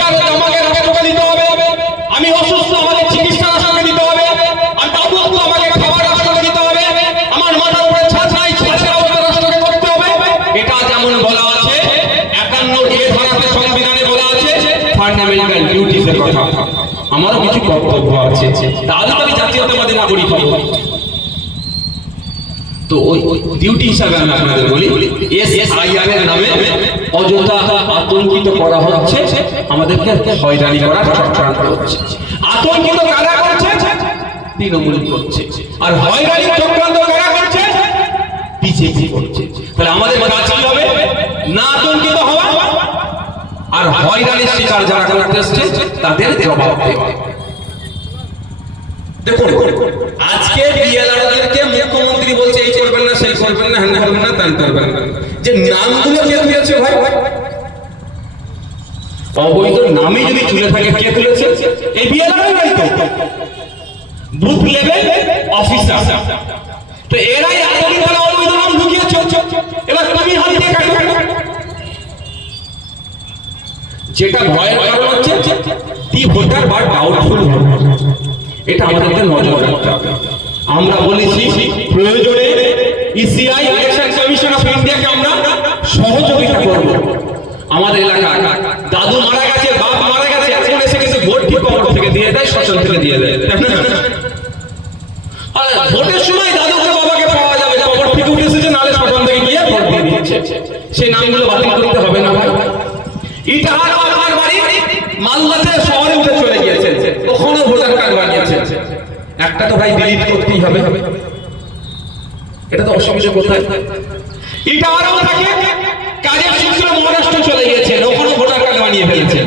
পরিষ্কার আমাকে রাষ্ট্রকে দিতে হবে, আমি অসুস্থ আমাকে চিকিৎসা রাষ্ট্রকে দিতে হবে, আর দাদু আমাকে খাবার রাষ্ট্রকে দিতে হবে, আমার মাথার উপরে ছাদ নাই ছাদের অবস্থা রাষ্ট্রকে করতে হবে। এটা যেমন বলা আছে 51 ধারাতে সংবিধানে বলা আছে ফান্ডামেন্টাল ডিউটিসের কথা। আমারও কিছু কর্তব্য আছে, তাহলে আমি জাতীয়তাবাদী নাগরিক হব। তো ওই ডিউটি হিসাবে আমি আপনাদের বলি, এসআইআর এর নামে অযথা আতঙ্কিত করা হচ্ছে, আমাদেরকে হয়রানি করার চক্রান্ত হচ্ছে। আতঙ্কিত কারা করছে? তৃণমূল করছে। আর হয়রানি চক্রান্ত কারা করছে? বিজেপি করছে। তাহলে আমাদের কাজ কি হবে? না আতঙ্কিত হওয়া, আর হয়রানির শিকার যারা করতে এসছে তাদের জবাব দেওয়া। দেখুন, আজকে বিএলআরদেরকে মুখ্যমন্ত্রী বলছে এই করবেন না, সেই করবেন না, হ্যাঁ করবেন না, তান করবেন না। যে নামগুলো কে তুলেছে ভাই? অবৈধ নামই যদি তুলে থাকে, কে তুলেছে? এই বিএলআরই তো বুথ লেভেল অফিসার। তো এরাই এতদিন ধরে অবৈধ নাম ঢুকিয়েছে। এবার তুমি হাত দিয়ে কাটো। যেটা ভয়ের কারণ হচ্ছে দি ভোটার বা ডাউটফুল ভোটার, এটা আমাদেরকে নজর রাখতে হবে। আমরা বলেছি প্রয়োজনে ইসিআই ইলেকশন কমিশন অফ ইন্ডিয়াকে আমরা সহযোগিতা করব। আমাদের এলাকায় দাদু মারা গেছে, বাপ মারা গেছে, এখন এসে কিছু ভোট ঠিক কবর থেকে দিয়ে দেয়, শ্মশান থেকে দিয়ে দেয়। আর ভোটের সময় দাদুকে বাবাকে পাওয়া যাবে, কবর থেকে উঠে এসেছে, নালে শ্মশান থেকে গিয়ে ভোট দিয়ে দিচ্ছে। সেই নামগুলো বাতিল করতে হবে না ভাই? ইটাহার আপনার বাড়ি মালদাতে শহরে উঠে চলে গিয়েছে, ওখানে ভোটার কার্ড বানিয়েছে, একটা তো ভাই ডিলিট করতেই হবে। এটা তো অসুবিধা কোথায়? ইটাহারও থাকে, কাজের সূত্রে মহারাষ্ট্র চলে গিয়েছে, ওখানে ভোটার কার্ড বানিয়ে ফেলেছে,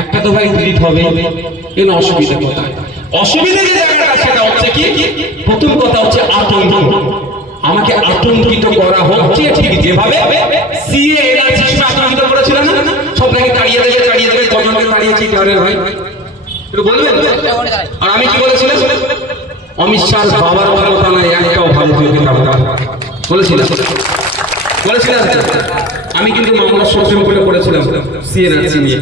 একটা তো ভাই ডিলিট হবে। এর অসুবিধা কোথায়? অসুবিধা যে জায়গাটা সেটা হচ্ছে কি, প্রথম কথা হচ্ছে আতঙ্ক। আমাকে আতঙ্কিত করা হচ্ছে, ঠিক যেভাবে সিএ এনআরসি আতঙ্কিত করেছিল না, সব নাকি তাড়িয়ে দেবে, কজনকে তাড়িয়েছি ইটাহারের ভাই একটু বলবেন? আর আমি কি বলেছিলাম? অমিত শাহ বাবার ক্ষমতা নাই, একটাও ভালো হতে পারবে না বলেছিলাম। আমি কিন্তু মামলা সুপ্রিম কোর্টে করেছিলাম সিএনআরসি নিয়ে,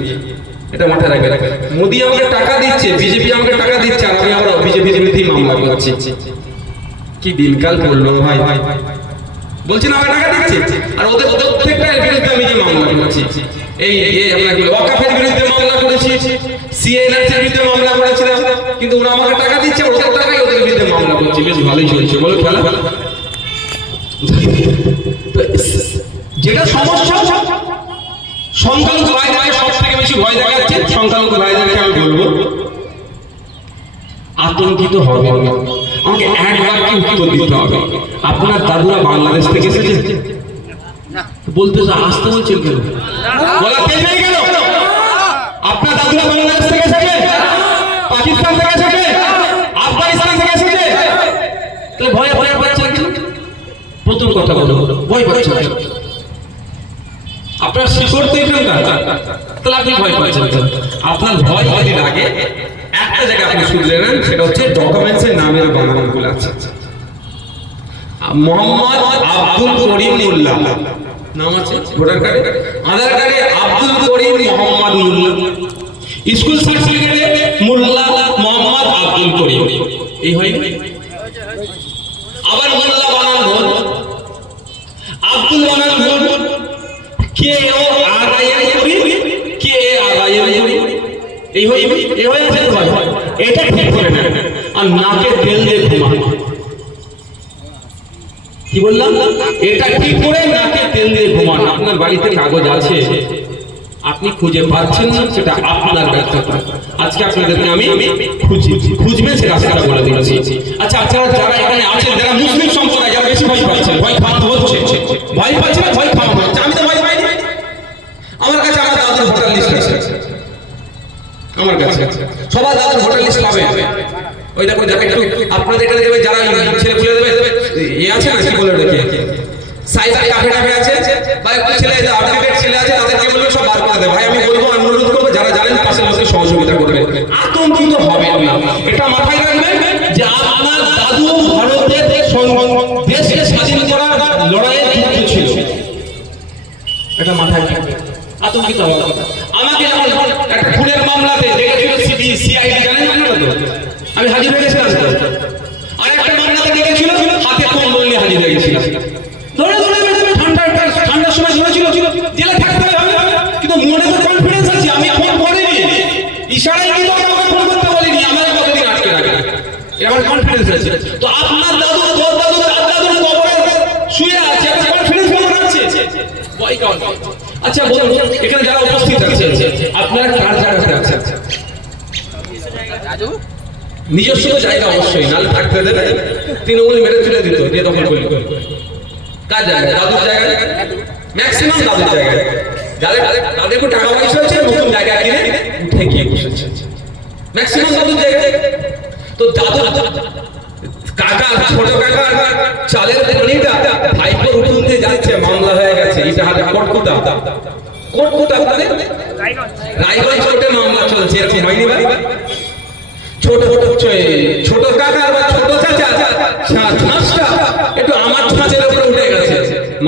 এটা মাথায় রাখবেন। মোদি আমাকে টাকা দিচ্ছে, বিজেপি আমাকে টাকা দিচ্ছে, আর আমি আবার বিজেপির বিরুদ্ধে মামলা করছি। কি দিনকাল করলো ভাই? বলছি না আমাকে টাকা দিচ্ছে, আর ওদের প্রত্যেকটার বিরুদ্ধে আমি যে মামলা করছি। এই আপনাকে ওয়াকাফের বিরুদ্ধে মামলা করেছি, সিএনআরসির বিরুদ্ধে মামলা করেছিলাম, কিন্তু ওরা আমাকে টাকা দিচ্ছে, ওদের টাকাই ওদের বিরুদ্ধে মামলা করছি। বেশ ভালোই চলছে বলো খেলা। যেটা সমস্যা, সংখ্যালঘু ভাইদেরকে সব থেকে বেশি ভয় দেখাচ্ছে, সংখ্যালঘু ভাইদেরকে আমি বলবো আতঙ্কিত হবে না। আমাকে একবার কি উত্তর দিতে হবে, আপনার দাদুরা বাংলাদেশ থেকে এসেছে? বলতে আসতে বলছেন কেন? বলা কে নেই কেন? আপনার দাদুরা বাংলাদেশ থেকে এসেছে, পাকিস্তান থেকে এসেছে, আফগানিস্তান থেকে এসেছে, তাহলে ভয় পাচ্ছেন কেন? প্রথম কথা বলো, ভয় পাচ্ছেন কেন? আপনার শিকড় তো এখানকার, তাহলে আপনি ভয় পাচ্ছেন কেন? আপনার ভয় যদি লাগে একটা জায়গায় আপনি শুনলে নেন, সেটা হচ্ছে ডকুমেন্টসের নামের বানানগুলো আছে। মোহাম্মদ আব্দুল করিম মোল্লা নাম আছে ভোটার কার্ডে, আধার কার্ডে আব্দুল করিম মোহাম্মদ মোল্লা, স্কুল সার্টিফিকেটে মোল্লা মোহাম্মদ আব্দুল করিম, এই হয়। আবার মোল্লা বানান ভুল, আব্দুল বানান ভুল, K O R I N Karim, K R I N Karim, এই হয় আছে তো ভাই, এটা ঠিক করে না। আর নাকে তেল দিয়ে ঘুমান, কি বললাম? এটা ঠিক করে নাকে তেল দিয়ে ঘুমান। আপনার বাড়িতে কাগজ আছে, আপনি খুঁজে পাচ্ছেন না, সেটা আপনার ব্যর্থতা। আজকে আপনাদেরকে আমি খুঁজবেন সে রাস্তাটা বলে দিচ্ছি। আচ্ছা, আপনারা যারা এখানে আছেন, যারা মুসলিম সম্প্রদায়, যারা বেশি ভয় পাচ্ছেন, ভয় খাওয়ানো হচ্ছে, ভয় পাচ্ছে না, ভয় খাওয়ানো হচ্ছে। আমি তো ভয় পাইনি, আমার কাছে আমার দাদুর ভোটার লিস্ট আছে, আমার কাছে সবার দাদুর ভোটার লিস্ট পাবে। ওই দেখো একটু আপনাদের এখানে দেবে, যারা ছেলে খুলে দেবে, এ আছে না কি বলে রেখে সাইবার কাফে আছে, বা একটু ছেলে আপডেটেড ছেলে আছে, তাদেরকে বলবে সব বার করে দেবে। ভাই আমি বলবো, অনুরোধ করবো যারা জানেন পাশের লোককে সহযোগিতা করবেন, আতঙ্কিত হবেন না। এটা মাথায় রাখবেন যে আপনার দাদু ভারতের দেশকে স্বাধীন করার লড়াইয়ে যুক্ত ছিল, এটা মাথায় রাখবেন। আতঙ্কিত হওয়ার কথা। আমাকে যখন একটা খুনের মামলাতে ডেকেছিল সিআইডি, জানেন আপনারা তো, আমি হাজির হয়ে গেছিলাম তো। আর একটা মামলাতে ডেকেছিল, হাতে কম্বল নিয়ে হাজির হয়ে গেছিলাম। ধরে ধরে ঠান্ডার সময় ধরেছিল, জেলে থাকতে হবে, কিন্তু মনে তো কনফিডেন্স আছে, আমি ফোন করিনি, ইশারায় কিন্তু আমাকে ফোন করতে বলিনি, আমার কতদিন আটকে রাখে, আমার কনফিডেন্স আছে। তো আপনার দাদু, তোর দাদু, তার দাদুর কবরে শুয়ে আছে, আপনার কনফিডেন্স কেমন আছে? ভয় কারণ। আচ্ছা বলুন, এখানে যারা উপস্থিত আছে আপনারা কার জায়গাতে আছেন? নিজস্ব জায়গা অবশ্যই, নালে থাকতে দেবে, তৃণমূল মেরে তুলে দিত, দিয়ে দখল করলি। কার জায়গায়? দাদুর জায়গায়, ম্যাক্সিমাম দাদুর জায়গায়। তাদের একটু টাকা পয়সা হচ্ছে, নতুন জায়গা কিনে উঠে গিয়ে বসেছে, ম্যাক্সিমাম দাদুর জায়গায়। তো দাদু কাকা, ছোট কাকা চালের খনিটা ভাইপোর উঠুন দিয়ে যাচ্ছে, মামলা হয়ে গেছে, এটা হাতে কোটকুটা রায়গঞ্জ কোর্টে মামলা চলছে, এরকম হয়নি ভাই? ছোট কাকা বা ছোট চাচা ছাঁচটা একটু আমার ছাঁচের উপরে উঠে গেছে,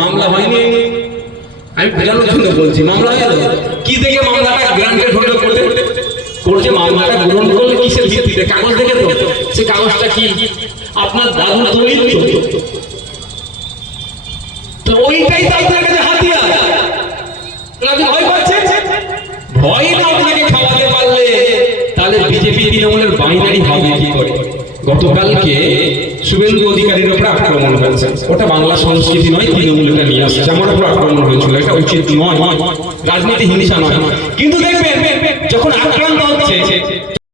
মামলা হয়নি। আমি বোঝানোর জন্য বলছি, মামলা হয়ে গেল কি দেখে? মামলাটা গ্রান্টেড হলো করছে, মামলাটা গ্রহণ করলে কিসের ভিত্তিতে? কাগজ দেখে তো, সে কাগজটা কি আপনার দাদু দলিল তো ওইটাই তো আপনার কাছে হাতিয়ার। আপনি ভয় পাচ্ছেন? ভয় না আপনাকে খাওয়াতে পারলে তাহলে বিজেপি তৃণমূলের বাইনারি হবে কি করে? গতকালকে শুভেন্দু অধিকারীর উপরে আক্রমণ হয়েছে, ওটা বাংলা সংস্কৃতি নয়, তৃণমূল এটা নিয়ে আসছে, আমার উপর আক্রমণ হয়েছিল, এটা উচিত নয়, রাজনীতি হিংসা নয়। কিন্তু দেখবেন যখন আক্রান্ত